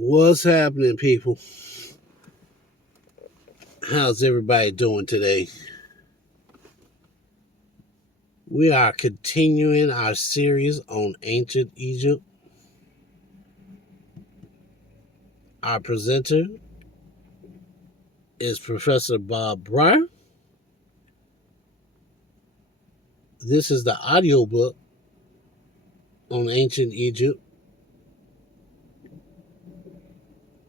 What's happening, people? How's everybody doing today? We are continuing our series on ancient Egypt. Our presenter is Professor Bob Breyer. This is the audiobook on ancient Egypt,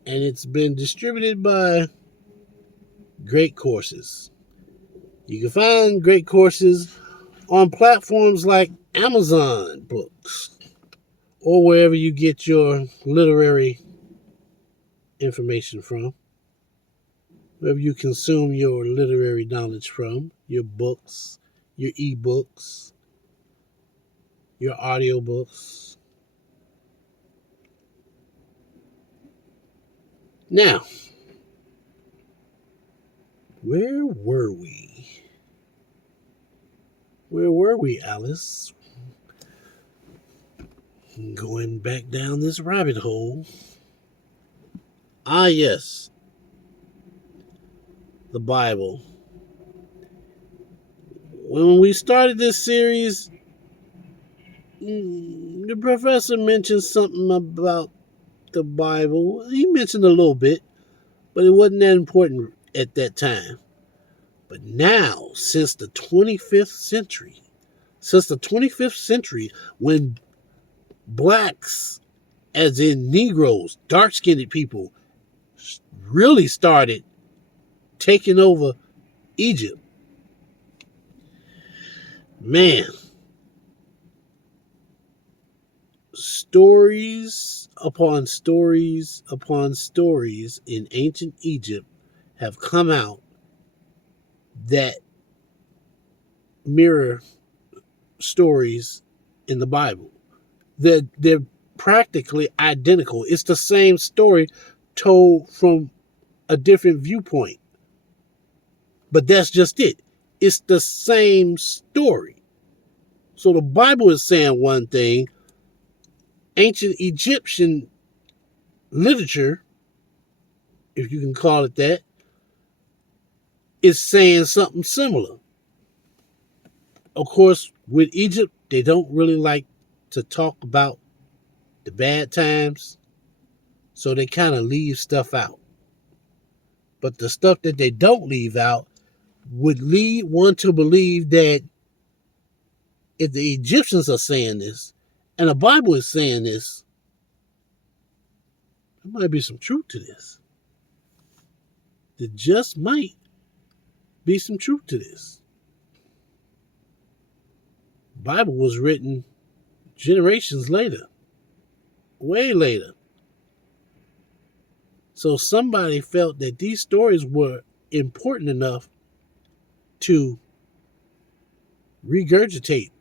and it's been distributed by Great Courses. You can find Great Courses on platforms like Amazon Books or wherever you get your literary information from, wherever you consume your literary knowledge from, your books, your ebooks, your audiobooks. Now, where were we? Where were we, Alice? Going back down this rabbit hole. Ah, yes. The Bible. When we started this series, the professor mentioned something about the Bible. He mentioned a little bit, but it wasn't that important at that time. But now, since the 25th century, when blacks, as in Negroes, dark-skinned people, really started taking over Egypt, man, stories upon stories upon stories in ancient Egypt have come out that mirror stories in the Bible. They're practically identical. It's the same story told from a different viewpoint. But that's just it. It's the same story. So the Bible is saying one thing. Ancient Egyptian literature, if you can call it that, is saying something similar. Of course, with Egypt, they don't really like to talk about the bad times, so they kind of leave stuff out. But the stuff that they don't leave out would lead one to believe that if the Egyptians are saying this, and the Bible is saying this, there might be some truth to this. There just might be some truth to this. The Bible was written generations later, way later. So somebody felt that these stories were important enough to regurgitate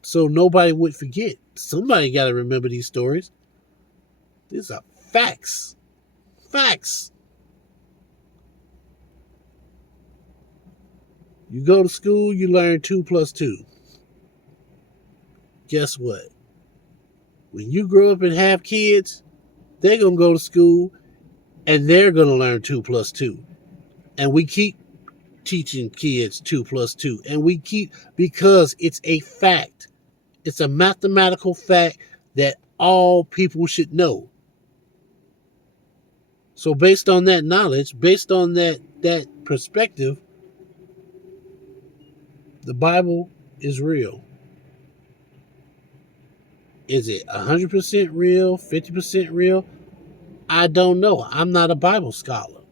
so nobody would forget. Somebody got to remember these stories. These are facts. Facts. You go to school, you learn 2 + 2. Guess what? When you grow up and have kids, they're going to go to school and they're going to learn 2 + 2. And we keep teaching kids 2 + 2. And we keep, because it's a fact. It's a mathematical fact that all people should know. So based on that knowledge, based on that perspective, the Bible is real. Is it 100% real, 50% real? I don't know. I'm not a Bible scholar.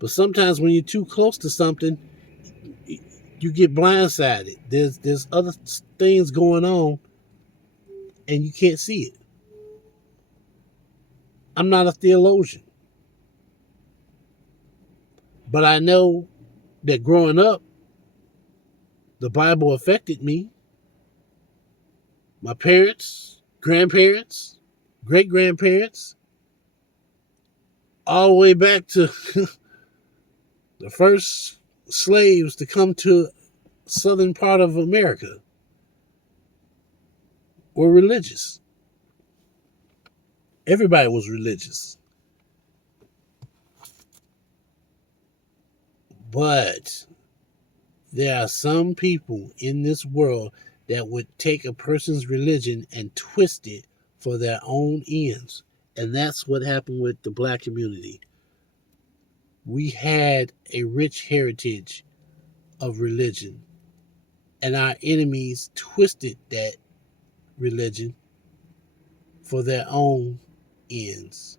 But sometimes when you're too close to something, you get blindsided. There's other things going on and you can't see it. I'm not a theologian. But I know that growing up, the Bible affected me. My parents, grandparents, great-grandparents, all the way back to the first slaves to come to southern part of America were religious. Everybody was religious. But there are some people in this world that would take a person's religion and twist it for their own ends. And that's what happened with the black community. We had a rich heritage of religion, and our enemies twisted that religion for their own ends.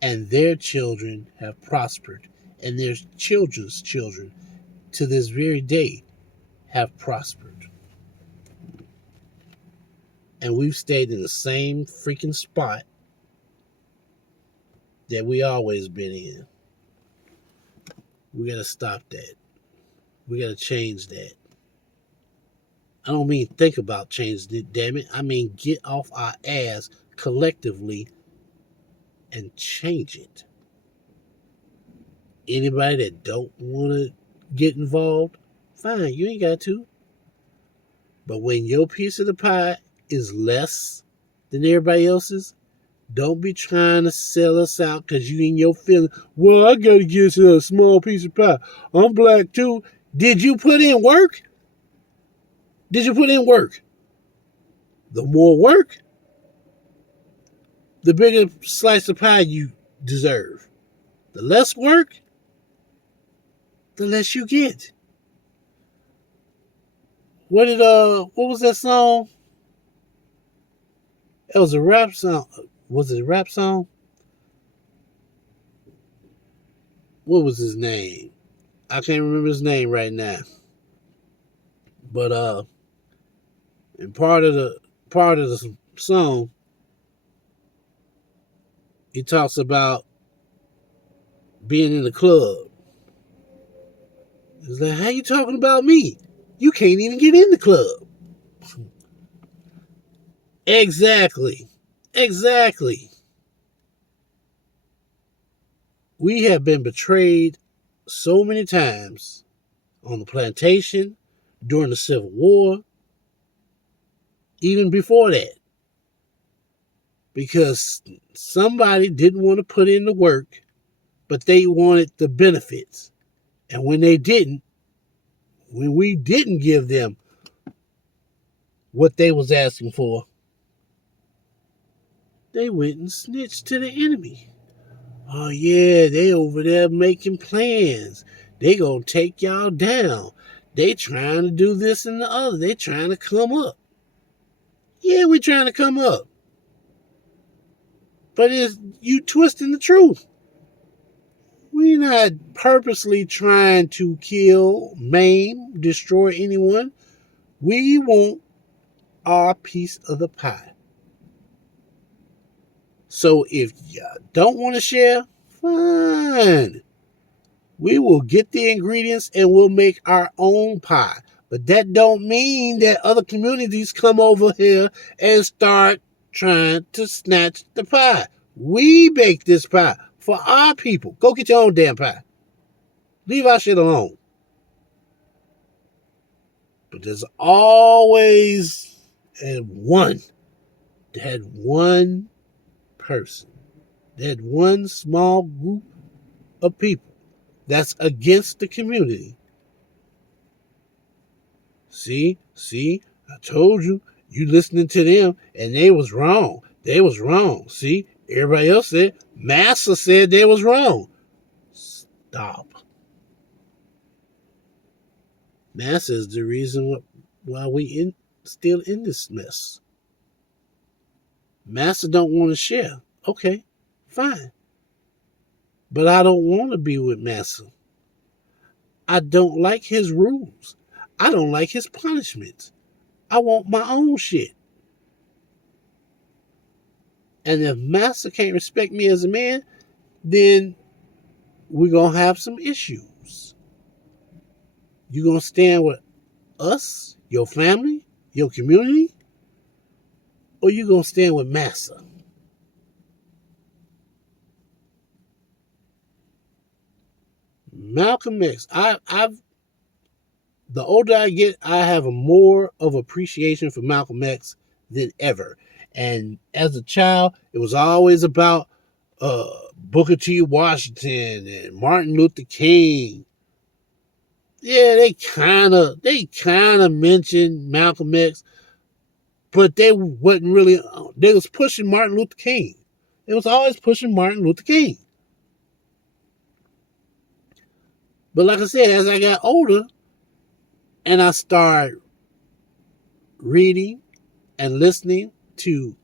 And their children have prospered, and their children's children to this very day have prospered. And we've stayed in the same freaking spot that we always been in. We gotta stop that. We gotta change that. I don't mean think about changing it, damn it. I mean get off our ass collectively and change it. Anybody that don't want to get involved, fine, you ain't got to. But when your piece of the pie is less than everybody else's, don't be trying to sell us out because you in your feeling, well, I got to get a small piece of pie. I'm black too. Did you put in work? Did you put in work? The more work, the bigger slice of pie you deserve. The less work, the less you get. What was that song? It was a rap song. Was it a rap song? What was his name? I can't remember his name right now. But in part of the song, he talks about being in the club. It's like, how you talking about me? You can't even get in the club. Exactly. We have been betrayed so many times on the plantation, during the Civil War, even before that. Because somebody didn't want to put in the work, but they wanted the benefits. And when we didn't give them what they was asking for, they went and snitched to the enemy. Oh yeah, they over there making plans. They gonna take y'all down. They trying to do this and the other. They trying to come up. Yeah, we trying to come up. But it's you twisting the truth. We're not purposely trying to kill, maim, destroy anyone. We want our piece of the pie. So if you don't want to share, fine. We will get the ingredients and we'll make our own pie. But that don't mean that other communities come over here and start trying to snatch the pie. We bake this pie for our people. Go get your own damn pie. Leave our shit alone. But there's always one person, that one small group of people that's against the community. See, I told you, you listening to them and they was wrong. See, everybody else said, Massa said they was wrong. Stop. Massa is the reason why we still in this mess. Massa don't want to share. Okay, fine. But I don't want to be with Massa. I don't like his rules. I don't like his punishments. I want my own shit. And if Massa can't respect me as a man, then we're going to have some issues. You going to stand with us, your family, your community, or you going to stand with Massa? Malcolm X, the older I get, I have a more of appreciation for Malcolm X than ever. And as a child, it was always about Booker T. Washington and Martin Luther King. Yeah, they kind of mentioned Malcolm X, but they wasn't really. They was pushing Martin Luther King. It was always pushing Martin Luther King. But like I said, as I got older and I started reading and listening to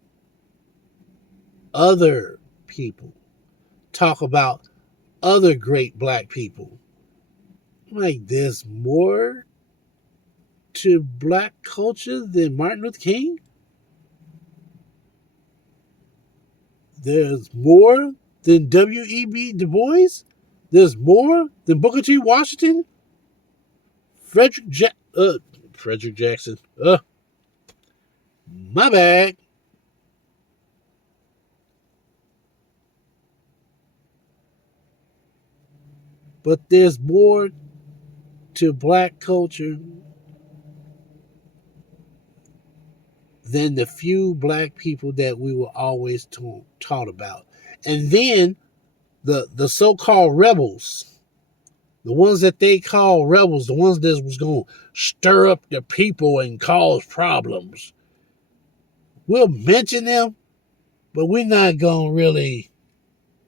other people talk about other great black people, like there's more to black culture than Martin Luther King. There's more than W.E.B. Du Bois. There's more than Booker T. Washington. Frederick Jackson. My bad. But there's more to black culture than the few black people that we were always taught about. And then the so-called rebels, the ones that they call rebels, the ones that was going to stir up the people and cause problems. We'll mention them, but we're not going to really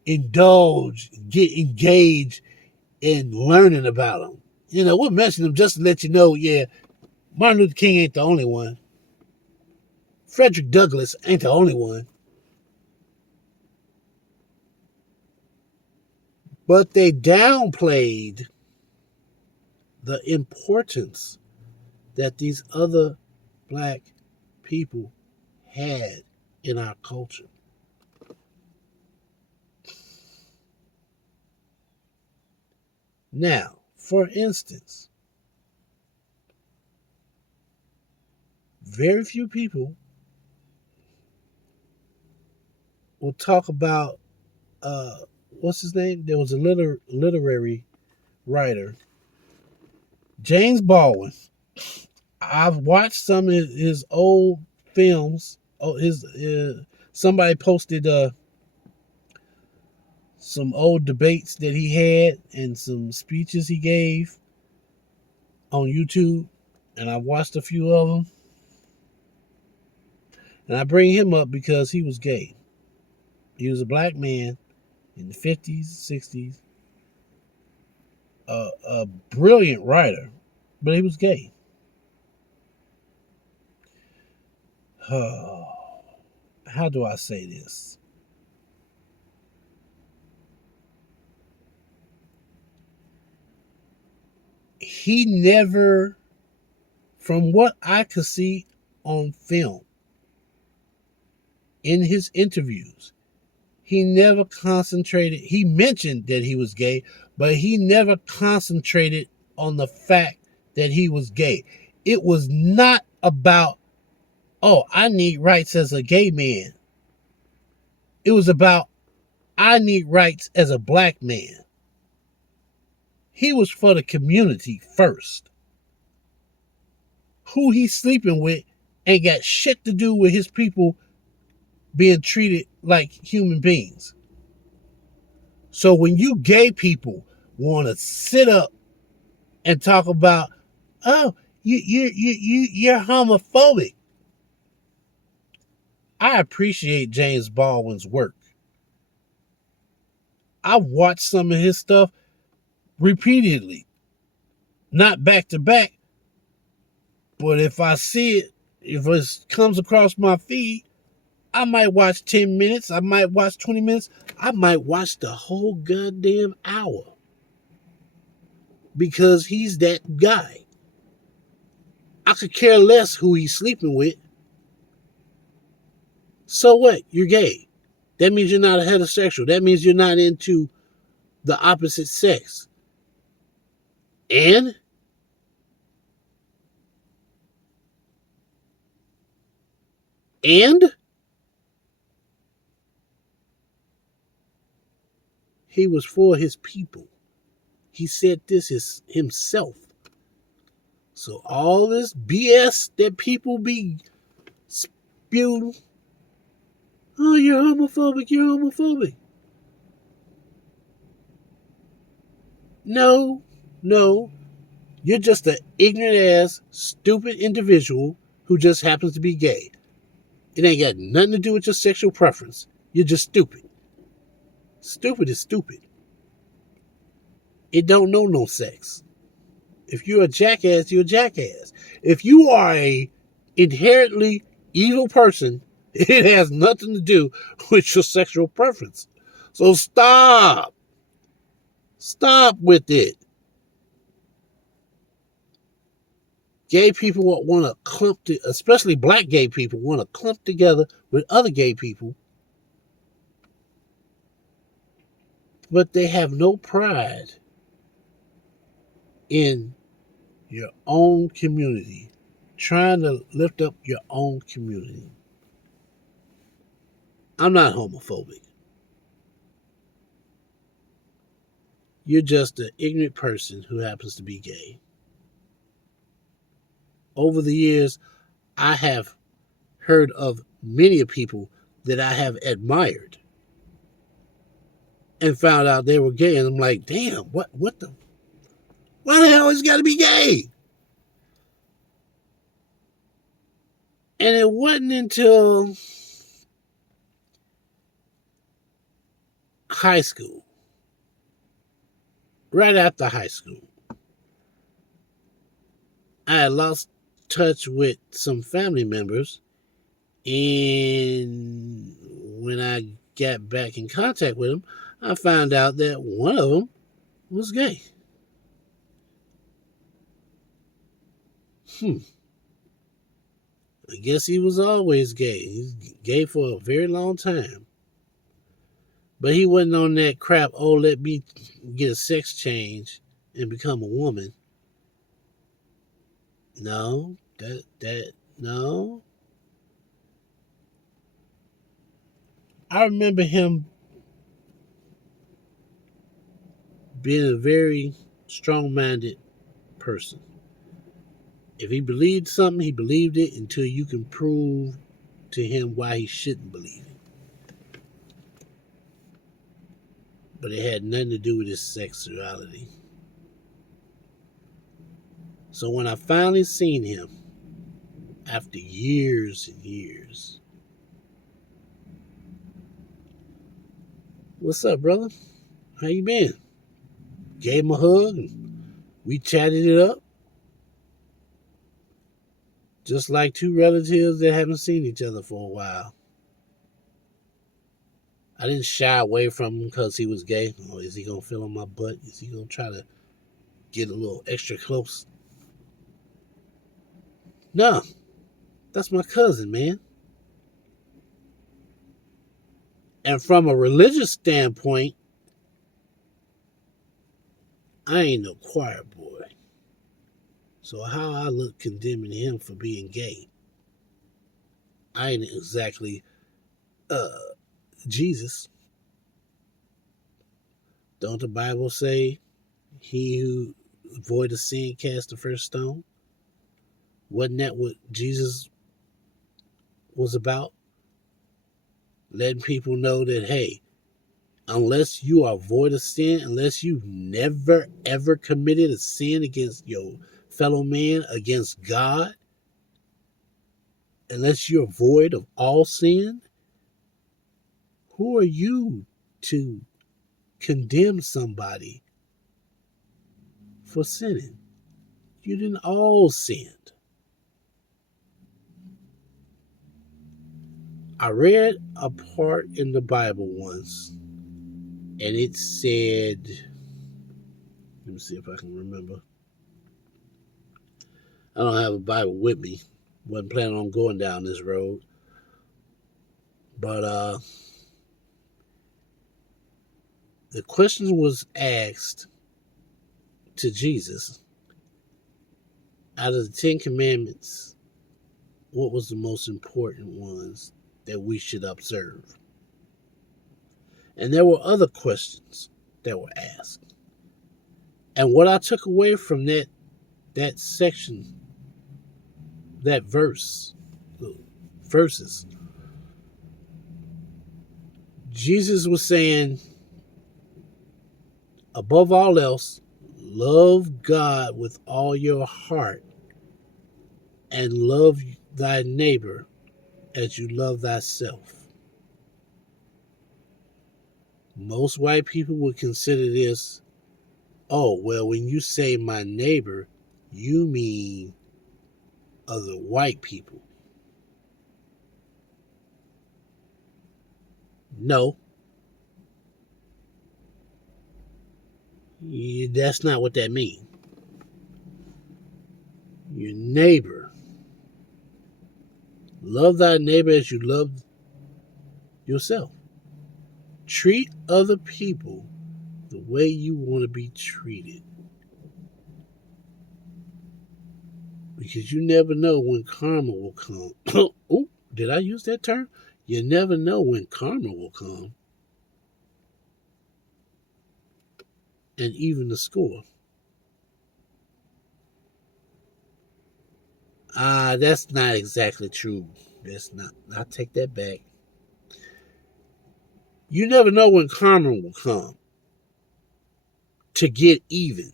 get engaged in learning about them. We'll mention them just to let you know, yeah, Martin Luther King ain't the only one. Frederick Douglass ain't the only one. But they downplayed the importance that these other black people had in our culture. Now, for instance, very few people will talk about what's his name? There was a literary writer, James Baldwin. I've watched some of his old films. Somebody posted some old debates that he had and some speeches he gave on YouTube, and I watched a few of them. And I bring him up because he was gay. He was a black man in the 50s, 60s, a brilliant writer, but he was gay. How do I say this? He never, from what I could see on film, in his interviews, he never concentrated. He mentioned that he was gay, but he never concentrated on the fact that he was gay. It was not about, oh, I need rights as a gay man. It was about, I need rights as a black man. He was for the community first. Who he's sleeping with ain't got shit to do with his people being treated like human beings. So when you gay people want to sit up and talk about, oh, you're homophobic. I appreciate James Baldwin's work. I've watched some of his stuff repeatedly, not back to back, but if I see it, if it comes across my feed, I might watch 10 minutes, I might watch 20 minutes, I might watch the whole goddamn hour because he's that guy. I could care less who he's sleeping with. So what? You're gay. That means you're not a heterosexual. That means you're not into the opposite sex. And he was for his people. He said this himself. So all this BS that people be spewing Oh, you're homophobic. You're homophobic. No, no. You're just an ignorant ass, stupid individual who just happens to be gay. It ain't got nothing to do with your sexual preference. You're just stupid. Stupid is stupid. It don't know no sex. If you're a jackass, you're a jackass. If you are a inherently evil person, it has nothing to do with your sexual preference. So stop. Stop with it. Gay people want to clump, especially black gay people, want to clump together with other gay people, but they have no pride in your own community, trying to lift up your own community. I'm not homophobic. You're just an ignorant person who happens to be gay. Over the years, I have heard of many people that I have admired and found out they were gay. And I'm like, damn, why the hell is it got to be gay? And it wasn't until high school, right after high school, I had lost touch with some family members. And when I got back in contact with them, I found out that one of them was gay. I guess he was always gay. He's gay for a very long time. But he wasn't on that crap, oh, let me get a sex change and become a woman. No, no. I remember him being a very strong-minded person. If he believed something, he believed it until you can prove to him why he shouldn't believe it. But it had nothing to do with his sexuality. So when I finally seen him, after years and years, what's up, brother? How you been? Gave him a hug and we chatted it up. Just like two relatives that haven't seen each other for a while. I didn't shy away from him because he was gay. Oh, is he going to feel on my butt? Is he going to try to get a little extra close? No, that's my cousin, man. And from a religious standpoint, I ain't no choir boy. So how I look condemning him for being gay? I ain't exactly Jesus. Don't the Bible say he who avoideth sin cast the first stone? Wasn't that what Jesus was about? Letting people know that, hey, unless you are void of sin, unless you've never ever committed a sin against your fellow man, against God, unless you're void of all sin, who are you to condemn somebody for sinning? You didn't all sin. I read a part in the Bible once, and it said, let me see if I can remember. I don't have a Bible with me. Wasn't planning on going down this road. But the question was asked to Jesus, out of the 10 Commandments, what was the most important ones that we should observe? And there were other questions that were asked. And what I took away from that section, that verses, Jesus was saying, above all else, love God with all your heart and love thy neighbor as you love thyself. Most white people would consider this, oh, well, when you say my neighbor, you mean other white people. No, that's not what that means. Your neighbor. Love thy neighbor as you love yourself. Treat other people the way you want to be treated. Because you never know when karma will come. Oh, did I use that term? You never know when karma will come and even the score. That's not exactly true. That's not. I'll take that back. You never know when karma will come to get even.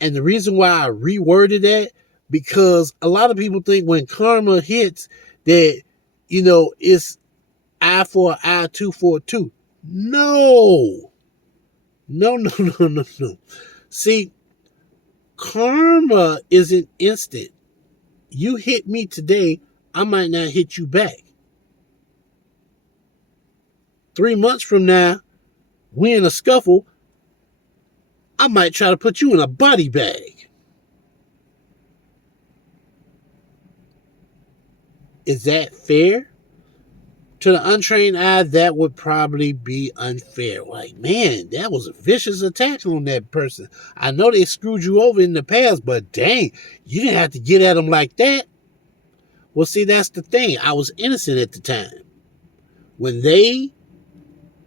And the reason why I reworded that, because a lot of people think when karma hits that, it's eye for an eye, tooth for a tooth. No. No. See, karma isn't instant. You hit me today, I might not hit you back. 3 months from now, we in a scuffle, I might try to put you in a body bag. Is that fair? To the untrained eye, that would probably be unfair. Like, man, that was a vicious attack on that person. I know they screwed you over in the past, but dang, you didn't have to get at them like that. Well, see, that's the thing. I was innocent at the time. When they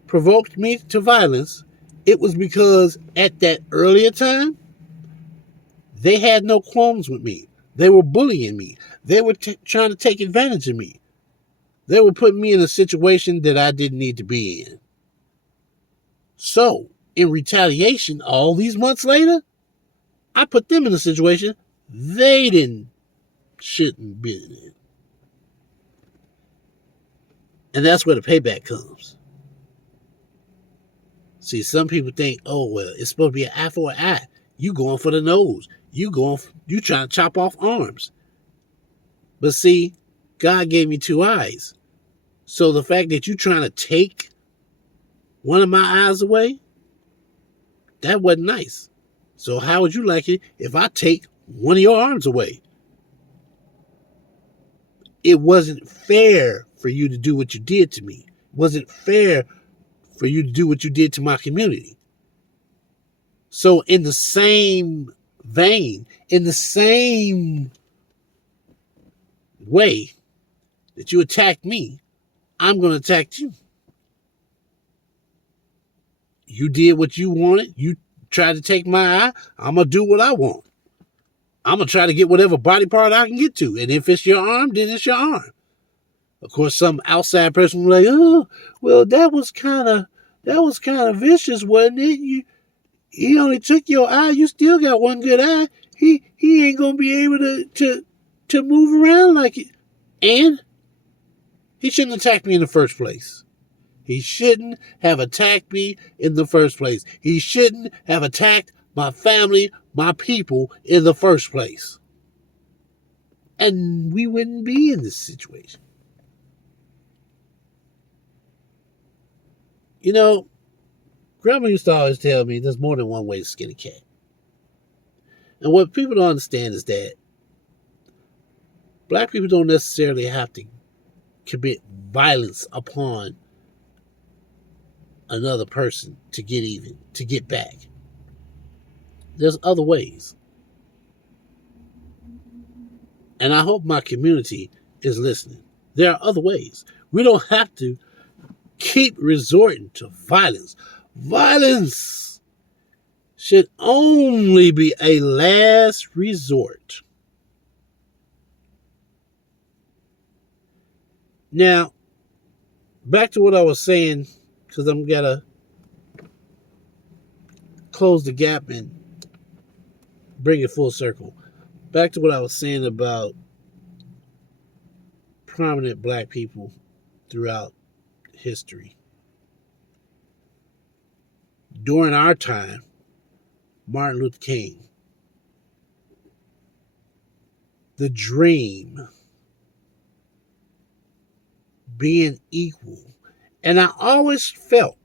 provoked me to violence, it was because at that earlier time, they had no qualms with me. They were bullying me. They were trying to take advantage of me. They were putting me in a situation that I didn't need to be in. So, in retaliation, all these months later, I put them in a situation they shouldn't be in. And that's where the payback comes. See, some people think, oh, well, it's supposed to be an eye for an eye. You going for the nose. You trying to chop off arms. But see, God gave me 2 eyes. So the fact that you trying to take one of my eyes away, that wasn't nice. So how would you like it if I take one of your arms away? It wasn't fair for you to do what you did to me. It wasn't fair for you to do what you did to my community. So in the same vein, in the same way that you attacked me, I'm going to attack you. You did what you wanted. You tried to take my eye. I'm going to do what I want. I'm going to try to get whatever body part I can get to. And if it's your arm, then it's your arm. Of course, some outside person will be like, oh, well, that was kind of vicious, wasn't it? He only took your eye. You still got one good eye. He ain't going to be able to move around like it. And he shouldn't attack me in the first place. He shouldn't have attacked me in the first place. He shouldn't have attacked my family, my people in the first place. And we wouldn't be in this situation. Grandma used to always tell me there's more than one way to skin a cat. And what people don't understand is that black people don't necessarily have to commit violence upon another person to get even, to get back. There's other ways. And I hope my community is listening. There are other ways. We don't have to keep resorting to violence. Violence should only be a last resort. Now, Back to what I was saying, because I'm gonna close the gap and bring it full circle. Back to what I was saying about prominent black people throughout history. During our time, Martin Luther King, the dream, being equal. And I always felt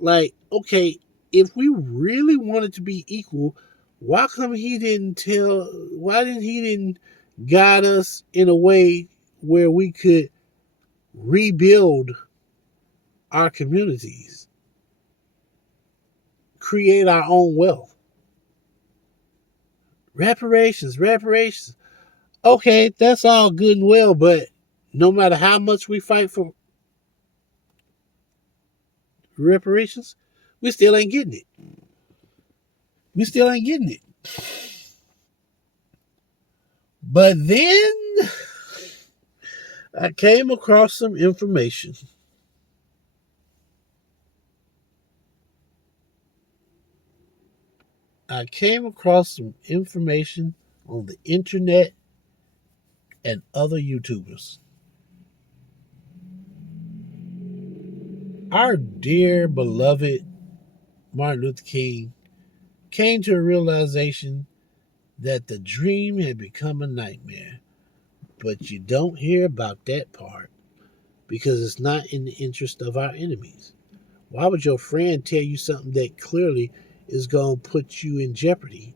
like, okay, if we really wanted to be equal, why didn't he didn't guide us in a way where we could rebuild our communities, create our own wealth? Reparations. Okay, that's all good and well, but no matter how much we fight for reparations, we still ain't getting it. We still ain't getting it. But then I came across some information. I came across some information on the internet and other YouTubers. Our dear beloved Martin Luther King came to a realization that the dream had become a nightmare. But you don't hear about that part because it's not in the interest of our enemies. Why would your friend tell you something that clearly is going to put you in jeopardy,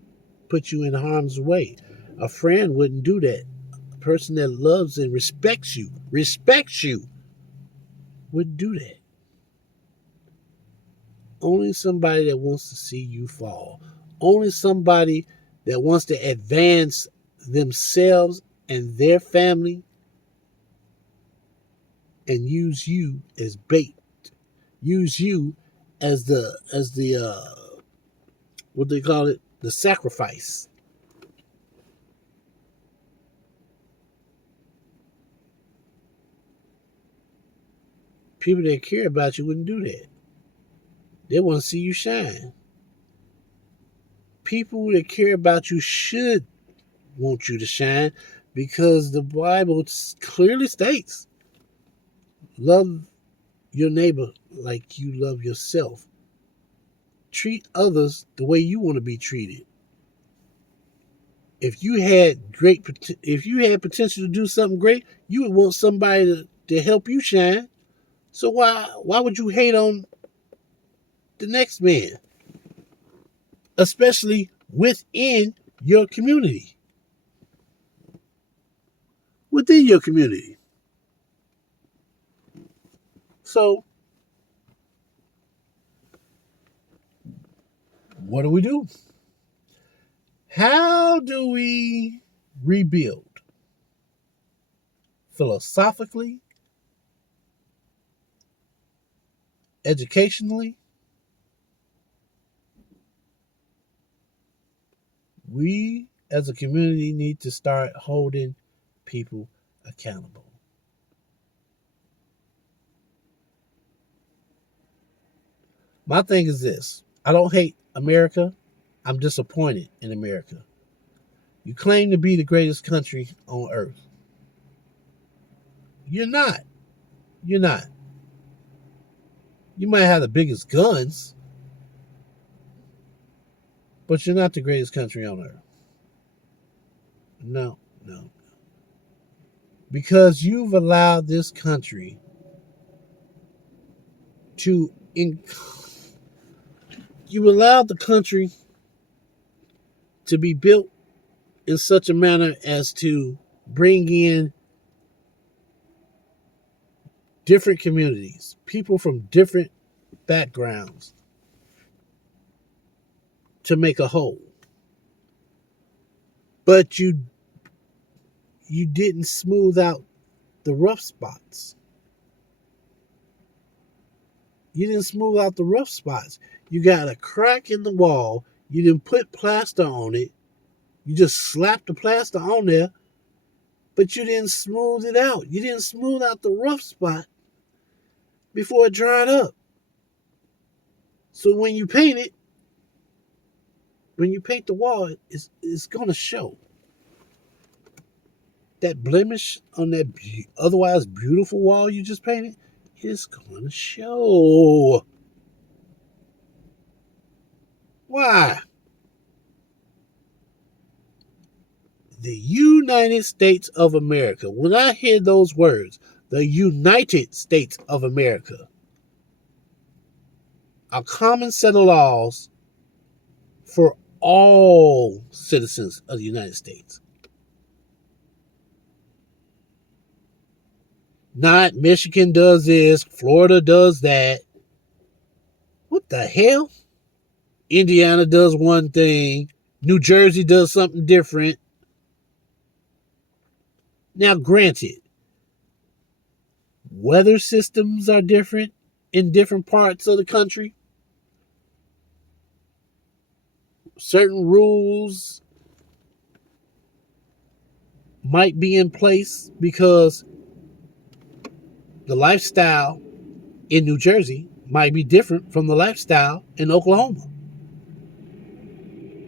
put you in harm's way? A friend wouldn't do that. A person that loves and respects you, wouldn't do that. Only somebody that wants to see you fall. Only somebody that wants to advance themselves and their family and use you as bait. Use you as the what they call it, the sacrifice. People that care about you wouldn't do that. They want to see you shine. People that care about you should want you to shine because the Bible clearly states, love your neighbor like you love yourself. Treat others the way you want to be treated. If you had potential to do something great, you would want somebody to help you shine. So why would you hate on the next man, especially within your community? Within your community. So what do we do? How do we rebuild? Philosophically, educationally, we as a community need to start holding people accountable. My thing is this: I don't hate America. I'm disappointed in America. You claim to be the greatest country on earth. You're not. You're not. You might have the biggest guns, but you're not the greatest country on earth. No, no. Because you've allowed this country to you allowed the country to be built in such a manner as to bring in different communities, people from different backgrounds to make a whole. But you didn't smooth out the rough spots. You didn't smooth out the rough spots. You got a crack in the wall. You didn't put plaster on it. You just slapped the plaster on there, but you didn't smooth it out. You didn't smooth out the rough spot. before it dried up. So when you paint it, when you paint the wall, it's going to show. That blemish on that otherwise beautiful wall you just painted is going to show. Why? The United States of America. When I hear those words, the United States of America, a common set of laws for all citizens of the United States. Not Michigan does this, Florida does that. What the hell? Indiana does one thing, New Jersey does something different. Now, granted, weather systems are different in different parts of the country. Certain rules might be in place because the lifestyle in New Jersey might be different from the lifestyle in Oklahoma.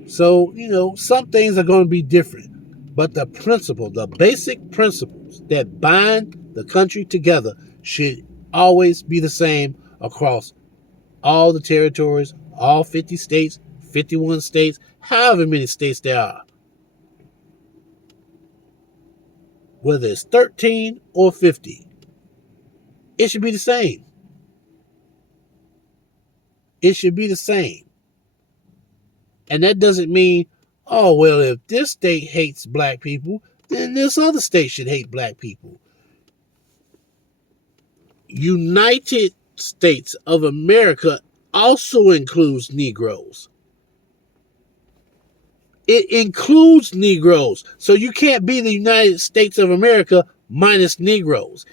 So, some things are going to be different. But the principle, the basic principles that bind the country together should always be the same across all the territories, all 50 states, 51 states, however many states there are. Whether it's 13 or 50, it should be the same. It should be the same. And that doesn't mean, oh, well, if this state hates black people, then this other state should hate black people. United States of America also includes Negroes. It includes Negroes. So you can't be the United States of America minus Negroes.